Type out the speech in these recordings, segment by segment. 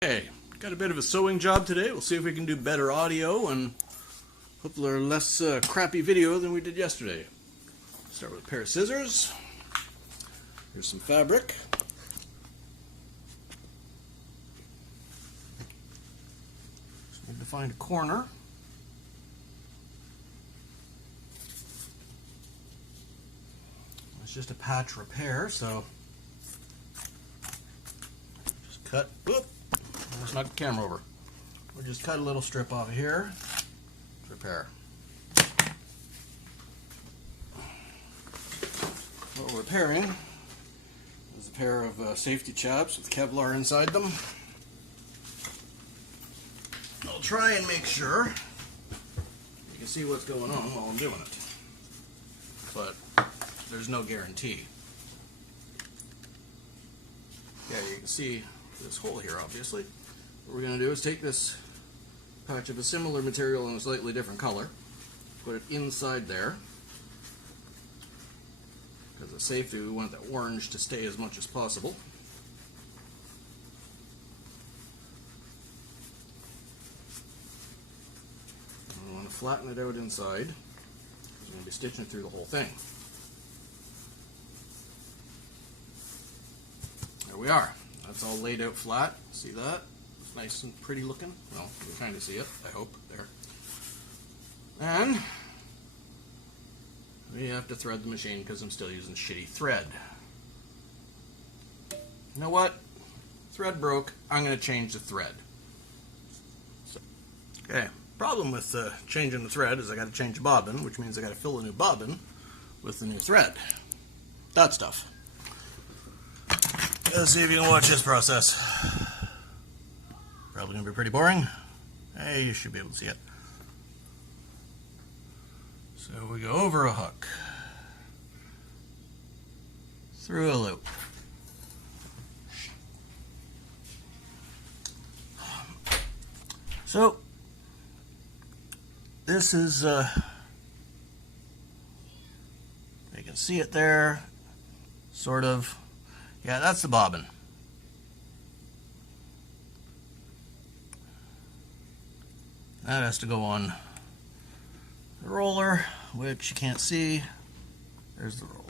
Okay, got a bit of a sewing job today. We'll see if we can do better audio and hopefully less crappy video than we did yesterday. Start with a pair of scissors. Here's some fabric. Just need to find a corner. It's just a patch repair, so just cut. Whoop! Almost knocked the camera over. We'll just cut a little strip off of here to repair. What we're repairing is a pair of safety chaps with Kevlar inside them. I'll try and make sure you can see what's going on while I'm doing it, but there's no guarantee. Yeah, you can see this hole here, obviously. What we're going to do is take this patch of a similar material in a slightly different color, put it inside there. Because of safety, we want the orange to stay as much as possible. And we want to flatten it out inside, because we're going to be stitching it through the whole thing. There we are. That's all laid out flat. See that? It's nice and pretty looking. Well, you can kind of see it, I hope. There. And we have to thread the machine because I'm still using shitty thread. You know what? Thread broke. I'm going to change the thread. So, okay. Problem with changing the thread is I got to change the bobbin, which means I got to fill a new bobbin with the new thread. That stuff. Let's see if you can watch this process. Probably going to be pretty boring. Hey, you should be able to see it. So we go over a hook, through a loop, so this is, you can see it there, sort of. Yeah, that's the bobbin. That has to go on the roller, which you can't see. There's the roller.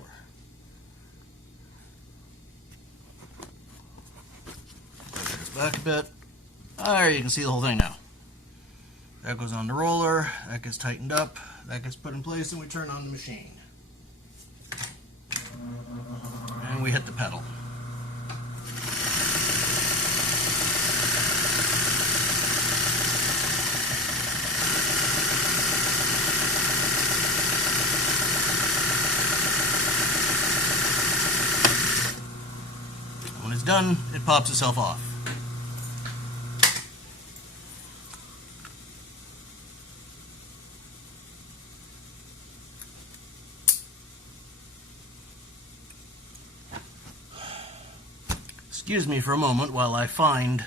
Put this back a bit. There, you can see the whole thing now. That goes on the roller, that gets tightened up, that gets put in place, and we turn on the machine. And we hit the pedal. When it's done, it pops itself off. Excuse me for a moment while I find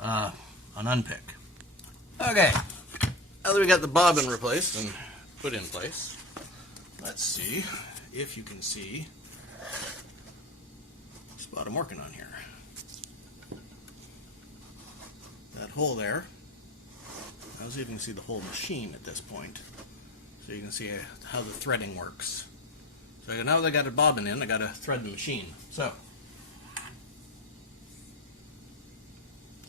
an unpick. Okay, now that we got the bobbin replaced and put in place, let's see if you can see the spot I'm working on here. That hole there. I'll see if you can see the whole machine at this point, so you can see how the threading works. So now that I got a bobbin in, I got to thread the machine. So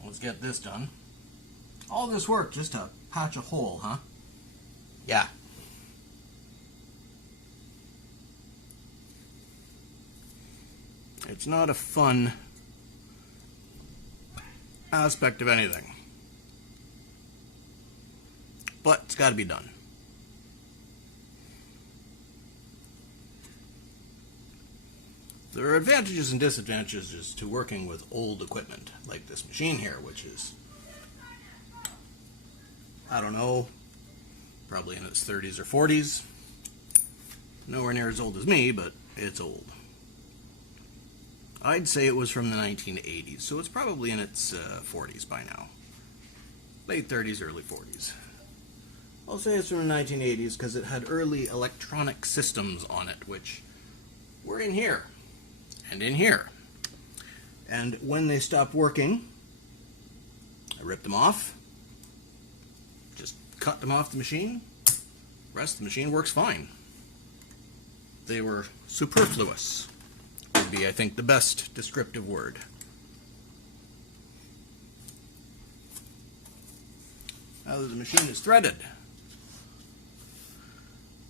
let's get this done. All this work just to patch a hole, huh? Yeah. It's not a fun aspect of anything, but it's got to be done. There are advantages and disadvantages to working with old equipment, like this machine here, which is, I don't know, probably in its 30s or 40s. Nowhere near as old as me, but it's old. I'd say it was from the 1980s, so it's probably in its 40s by now. Late 30s, early 40s. I'll say it's from the 1980s because it had early electronic systems on it, which were in here and in here. And when they stopped working, I ripped them off, just cut them off the machine. The rest of the machine works fine. They were superfluous, would be, I think, the best descriptive word. Now that the machine is threaded,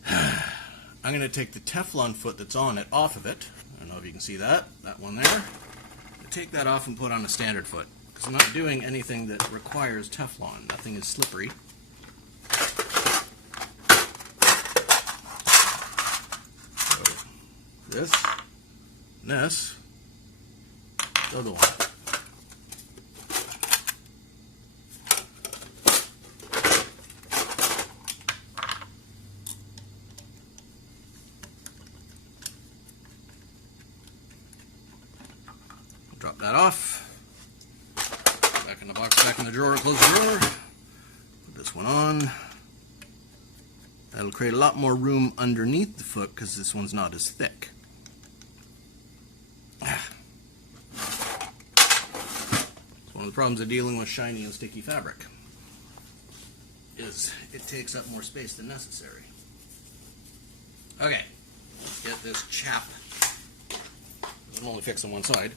I'm going to take the Teflon foot that's on it off of it. I don't know if you can see that one there. Take that off and put on a standard foot, because I'm not doing anything that requires Teflon. Nothing is slippery. So this, and this, the other one. Drop that off. Back in the box, back in the drawer, close the drawer. Put this one on. That'll create a lot more room underneath the foot because this one's not as thick. It's one of the problems of dealing with shiny and sticky fabric, is it takes up more space than necessary. Okay, let's get this chap. I'm only fixing one side.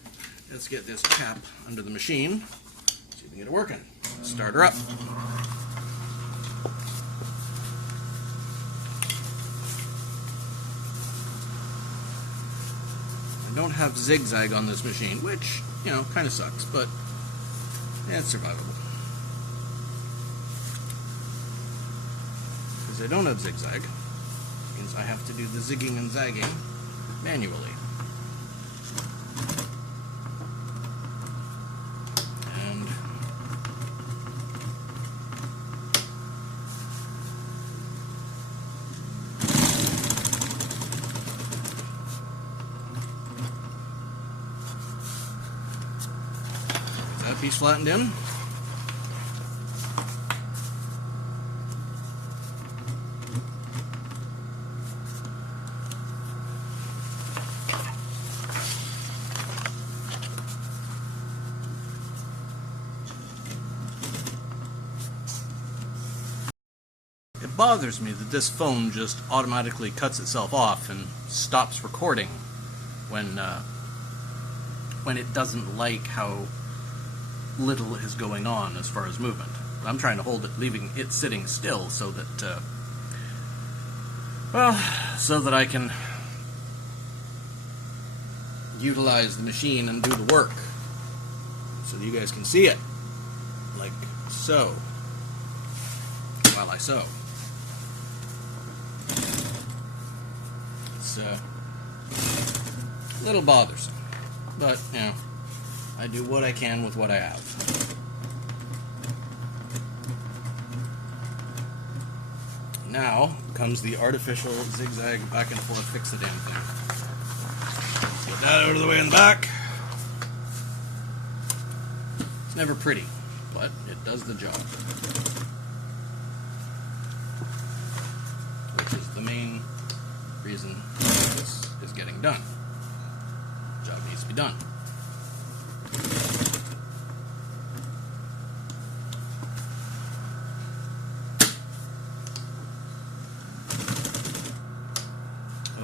Let's get this chap under the machine, see if we can get it working. Start her up. I don't have zigzag on this machine, which, you know, kind of sucks, but yeah, it's survivable. Because I don't have zigzag, it means I have to do the zigging and zagging manually. Piece flattened in. It bothers me that this phone just automatically cuts itself off and stops recording when it doesn't like how little is going on as far as movement. I'm trying to hold it, leaving it sitting still so that, so that I can utilize the machine and do the work, so that you guys can see it, like so, while I sew. It's a little bothersome, but, you know, I do what I can with what I have. Now comes the artificial zigzag back and forth fix the damn thing. Let's get that out of the way in the back. It's never pretty, but it does the job. Which is the main reason this is getting done. The job needs to be done.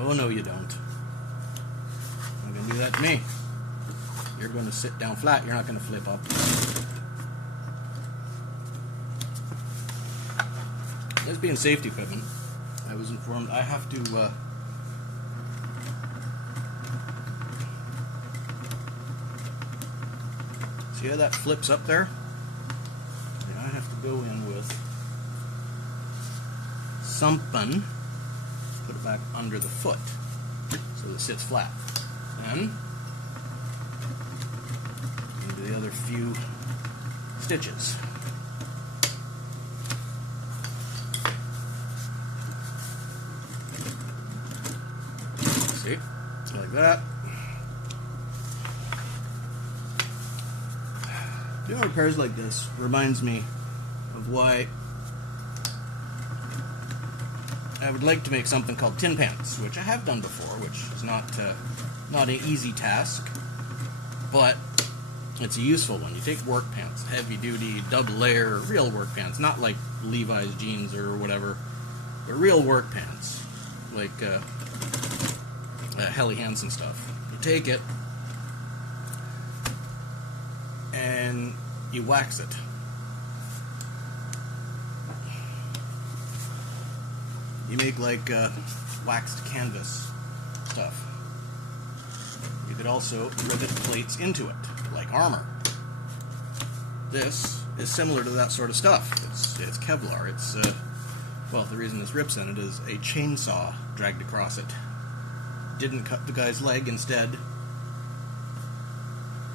Oh, no, you don't. You're not going to do that to me. You're going to sit down flat. You're not going to flip up. This being safety equipment, I was informed I have to see how that flips up there? I have to go in with something, put it back under the foot so that it sits flat. Then into the other few stitches. See? Like that. Doing repairs like this reminds me of why I would like to make something called tin pants, which I have done before, which is not an easy task, but It's a useful one. You take work pants, heavy duty, double layer, real work pants, not like Levi's jeans or whatever, but real work pants, like Helly Hansen stuff. You take it and you wax it. You make like waxed canvas stuff. You could also rivet plates into it, like armor. This is similar to that sort of stuff. It's Kevlar. It's, well, the reason this rips in it is a chainsaw dragged across it. Didn't cut the guy's leg, instead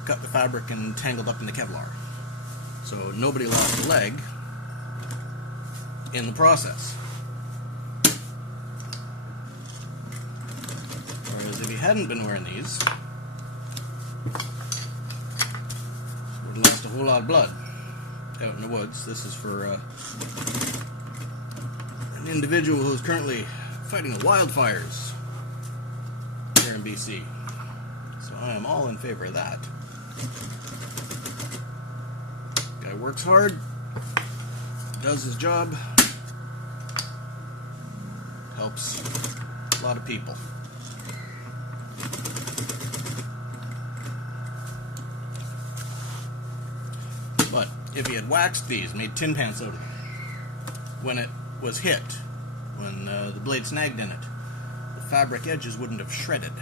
cut the fabric and tangled up in the Kevlar. So nobody lost a leg in the process. Whereas if he hadn't been wearing these, would have lost a whole lot of blood out in the woods. This is for an individual who is currently fighting the wildfires here in BC. So I am all in favor of that. Guy works hard, does his job, helps a lot of people. But if he had waxed these, made tin pants out of them, when it was hit, when the blade snagged in it, the fabric edges wouldn't have shredded.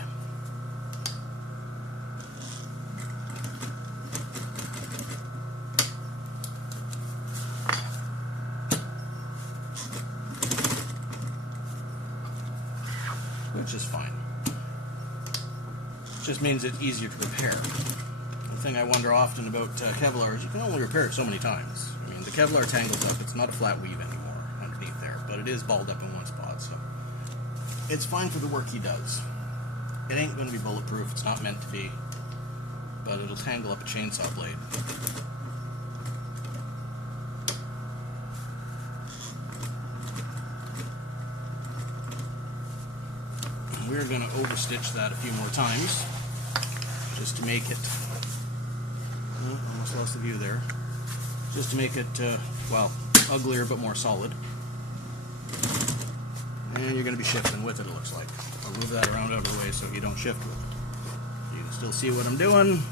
Which is fine. It just means it's easier to repair. The thing I wonder often about Kevlar is you can only repair it so many times. I mean, the Kevlar tangles up. It's not a flat weave anymore underneath there, but it is balled up in one spot, so it's fine for the work he does. It ain't going to be bulletproof. It's not meant to be, but it'll tangle up a chainsaw blade. We're going to overstitch that a few more times just to make it, oh, almost lost the view there, just to make it, well, uglier but more solid. And you're going to be shifting with it, it looks like. I'll move that around out of the way so you don't shift with it. You can still see what I'm doing.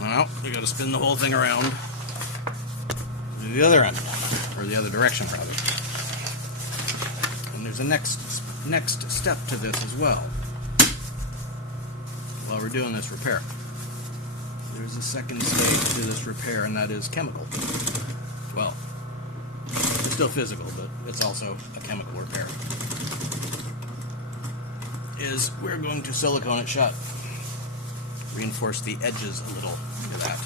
Well, we got to spin the whole thing around the other end, or the other direction rather. And there's a next step to this as well. While we're doing this repair, there's a second stage to this repair, and that is chemical. Well, it's still physical, but it's also a chemical repair. Is we're going to silicone it shut, reinforce the edges a little. Look at that.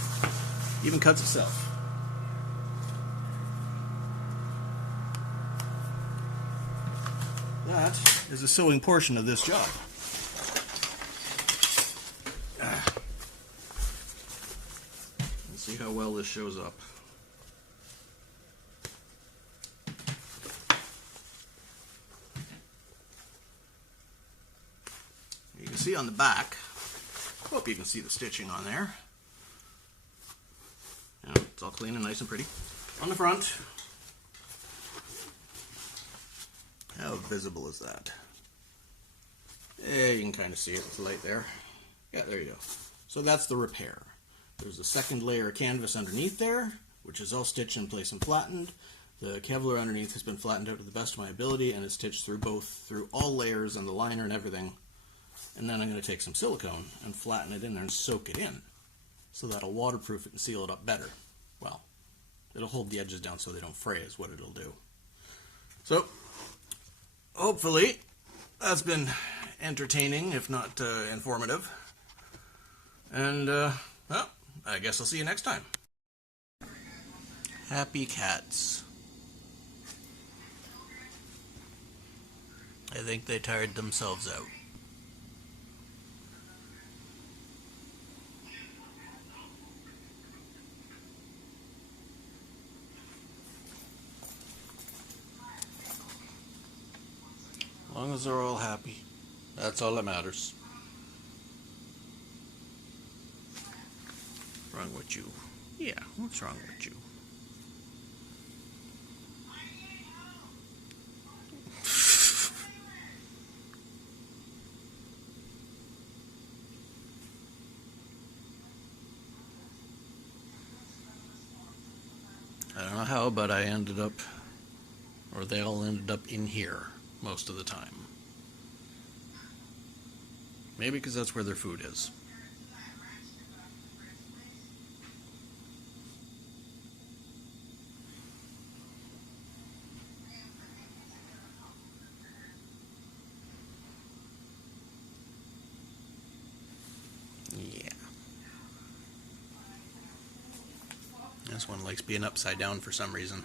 Even cuts itself. That is the sewing portion of this job. Let's see how well this shows up. You can see on the back, hope you can see the stitching on there. Yeah, it's all clean and nice and pretty. On the front, how visible is that? Yeah, you can kind of see it with the light there. Yeah, there you go. So that's the repair. There's a second layer of canvas underneath there, which is all stitched in place and flattened. The Kevlar underneath has been flattened out to the best of my ability, and it's stitched through all layers and the liner and everything. And then I'm going to take some silicone and flatten it in there and soak it in, so that'll waterproof it and seal it up better. Well, it'll hold the edges down so they don't fray is what it'll do. So, hopefully, that's been entertaining, if not informative. And, well, I guess I'll see you next time. Happy cats. I think they tired themselves out. As long as they're all happy. That's all that matters. What's wrong with you? Yeah, what's wrong with you? I don't know how, but I ended up, or they all ended up in here most of the time. Maybe because that's where their food is. Yeah. This one likes being upside down for some reason.